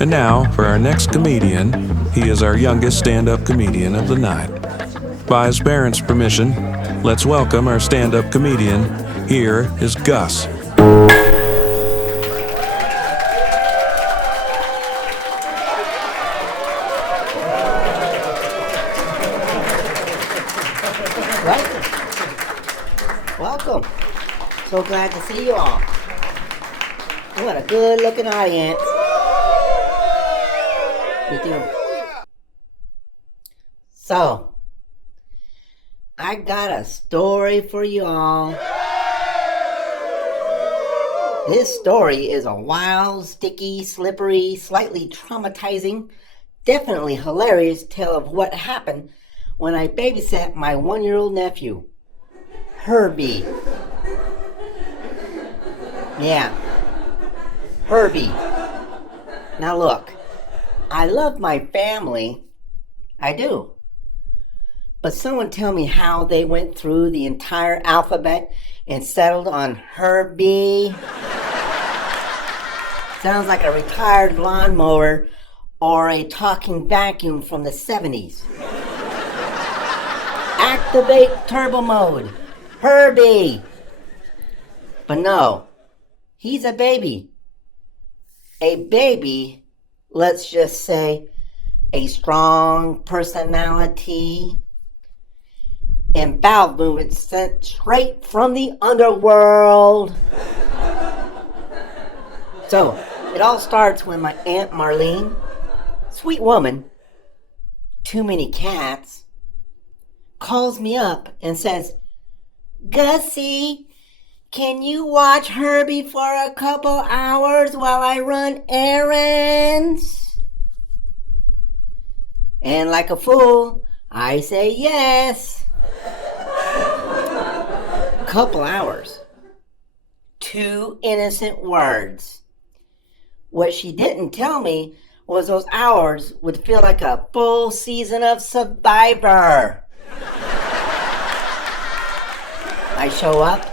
And now, for our next comedian, he is our youngest stand-up comedian of the night. By his parents' permission, let's welcome our stand-up comedian. Here is Gus. Welcome. So glad to see you all. What a good-looking audience. You do. So, I got a story for you all. This story is a wild, sticky, slippery, slightly traumatizing, definitely hilarious tale of what happened when I babysat my 1-year-old nephew, Herbie. Yeah, Herbie. Now look, I love my family. I do. But someone tell me how they went through the entire alphabet and settled on Herbie. Sounds like a retired lawnmower or a talking vacuum from the 70s. Activate turbo mode. Herbie. But no, he's a baby. A baby, let's just say, a strong personality and bowel movements sent straight from the underworld. So, it all starts when my Aunt Marlene, sweet woman, too many cats, calls me up and says, "Gussie, can you watch Herbie for a couple hours while I run errands?" And like a fool, I say yes. Couple hours. 2 innocent words. What she didn't tell me was those hours would feel like a full season of Survivor. I show up.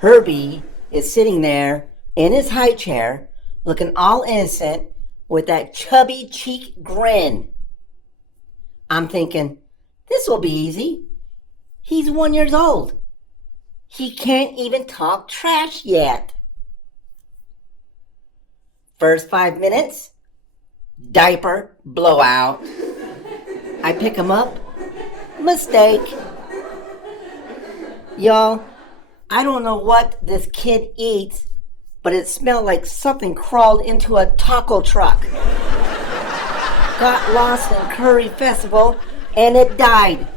Herbie is sitting there in his high chair, looking all innocent with that chubby cheek grin. I'm thinking, this will be easy. He's 1 year old. He can't even talk trash yet. First 5 minutes, diaper blowout. I pick him up, mistake. Y'all, I don't know what this kid eats, but it smelled like something crawled into a taco truck. Got lost in Curry Festival, and it died.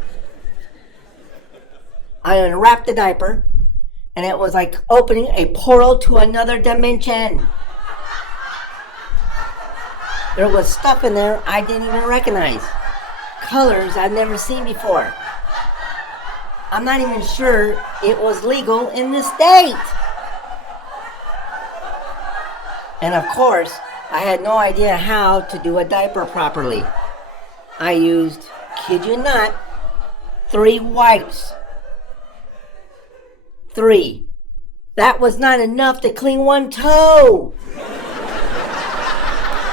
I unwrapped the diaper, and it was like opening a portal to another dimension. There was stuff in there I didn't even recognize. Colors I'd never seen before. I'm not even sure it was legal in this state. And of course, I had no idea how to do a diaper properly. I used, kid you not, 3 wipes. 3. That was not enough to clean 1 toe.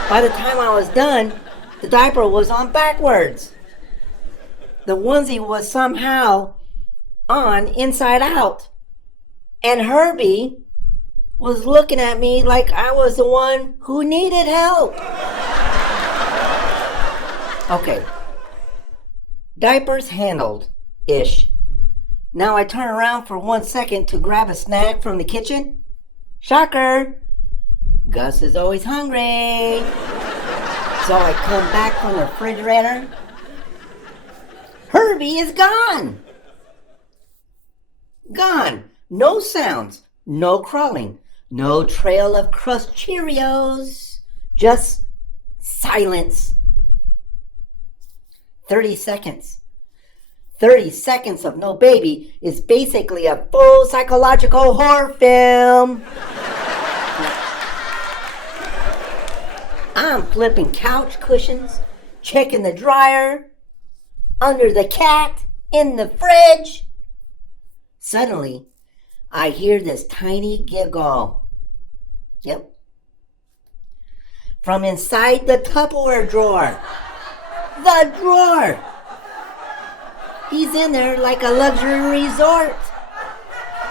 By the time I was done, the diaper was on backwards. The onesie was somehow on inside out. And Herbie was looking at me like I was the one who needed help. Okay. Diapers handled-ish. Now I turn around for 1 second to grab a snack from the kitchen. Shocker! Gus is always hungry. So I come back from the refrigerator. Herbie is gone. Gone. No sounds. No crawling. No trail of crushed Cheerios. Just silence. 30 seconds. 30 seconds of no baby is basically a full psychological horror film. I'm flipping couch cushions, checking the dryer, under the cat, in the fridge. Suddenly, I hear this tiny giggle. Yep. from inside the Tupperware drawer. The drawer! He's in there like a luxury resort,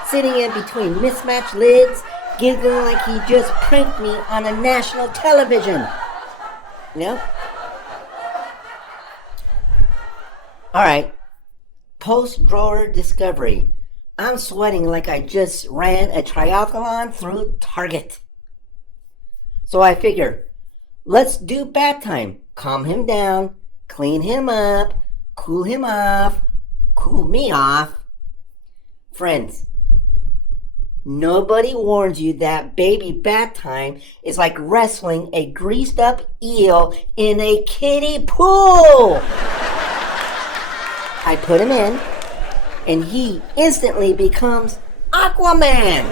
sitting in between mismatched lids, giggling like he just pranked me on a national television. Yep. Alright, post-drawer discovery. I'm sweating like I just ran a triathlon through Target. So I figure, let's do bath time. Calm him down, clean him up, cool him off, cool me off. Friends, nobody warns you that baby bath time is like wrestling a greased up eel in a kiddie pool. I put him in, and he instantly becomes Aquaman.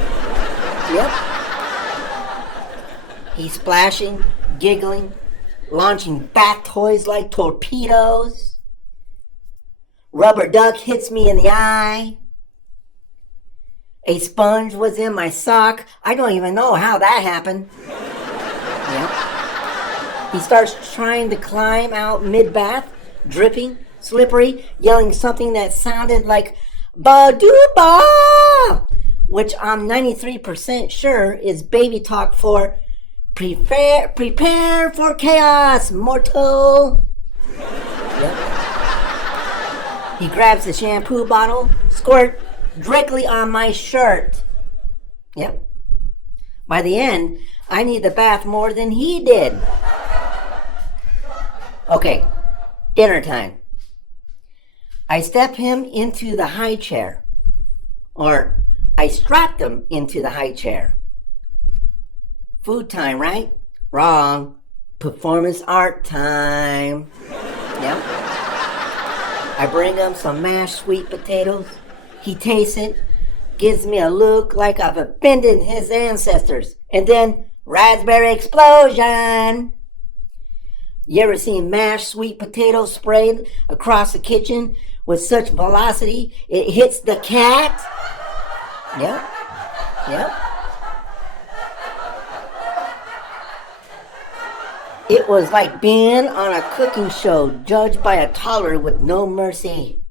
Yep. He's splashing, giggling, launching bath toys like torpedoes. Rubber duck hits me in the eye. A sponge was in my sock. I don't even know how that happened. Yep. He starts trying to climb out mid-bath, dripping, slippery, yelling something that sounded like Ba-doo-ba, which I'm 93% sure is baby talk for prepare for chaos, mortal. Yep. He grabs the shampoo bottle, squirt directly on my shirt. Yep. By the end, I need the bath more than he did. Okay, dinner time. I step him into the high chair. Or I strapped him into the high chair. Food time, right? Wrong. Performance art time. Yep. I bring him some mashed sweet potatoes. He tastes it, gives me a look like I've offended his ancestors. And then, raspberry explosion. You ever seen mashed sweet potatoes sprayed across the kitchen with such velocity it hits the cat? Yep. Yep. It was like being on a cooking show judged by a toddler with no mercy.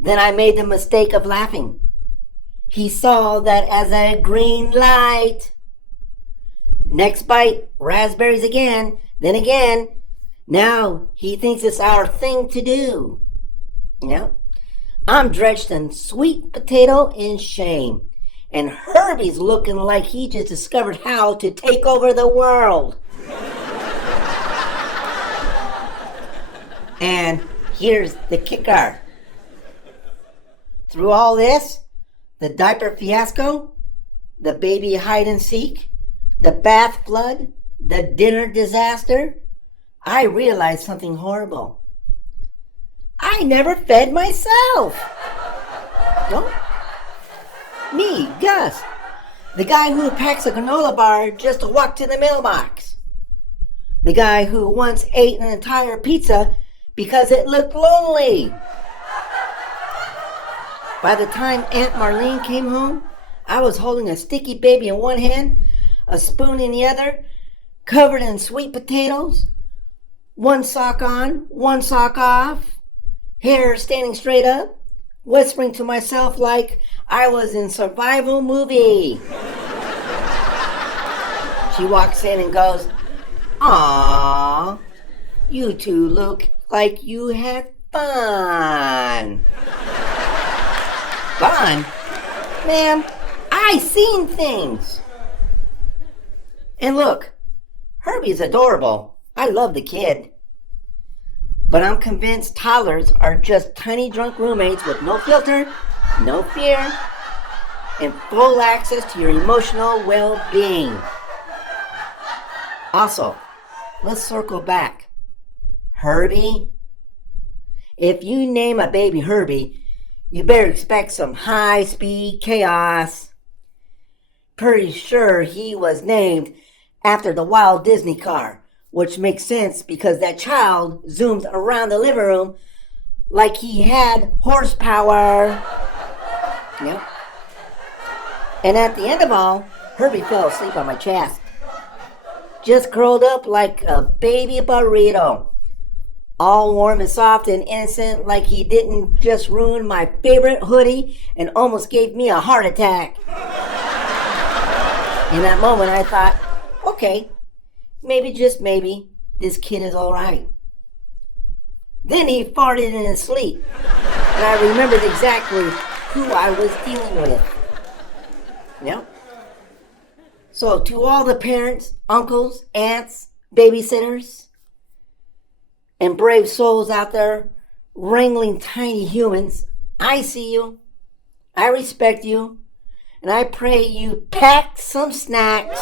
Then I made the mistake of laughing. He saw that as a green light. Next bite, raspberries again, then again. Now he thinks it's our thing to do. Yep. I'm drenched in sweet potato and shame. And Herbie's looking like he just discovered how to take over the world. And here's the kicker. Through all this, the diaper fiasco, the baby hide and seek, the bath flood, the dinner disaster, I realized something horrible. I never fed myself. No? Me, Gus, the guy who packs a granola bar just to walk to the mailbox. The guy who once ate an entire pizza because it looked lonely. By the time Aunt Marlene came home, I was holding a sticky baby in one hand, a spoon in the other, covered in sweet potatoes, one sock on, one sock off, hair standing straight up, whispering to myself like I was in a survival movie. She walks in and goes, "Aww, you two look like you had fun." Fun? Ma'am, I seen things. And look, Herbie's adorable. I love the kid. But I'm convinced toddlers are just tiny drunk roommates with no filter, no fear, and full access to your emotional well-being. Also, let's circle back. Herbie? If you name a baby Herbie, you better expect some high-speed chaos. Pretty sure he was named after the Walt Disney car, which makes sense because that child zoomed around the living room like he had horsepower. Yep. And at the end of all, Herbie fell asleep on my chest. just curled up like a baby burrito. All warm and soft and innocent, like he didn't just ruin my favorite hoodie and almost gave me a heart attack. In that moment, I thought, okay, maybe, just maybe, this kid is all right. Then he farted in his sleep, and I remembered exactly who I was dealing with. Yep. So to all the parents, uncles, aunts, babysitters, and brave souls out there wrangling tiny humans, I see you, I respect you, and I pray you packed some snacks.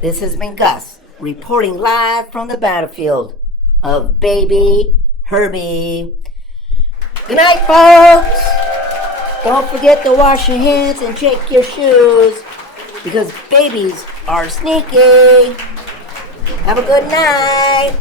This has been Gus, reporting live from the battlefield of Baby Herbie. Good night, folks! Don't forget to wash your hands and check your shoes, because babies are sneaky. Have a good night.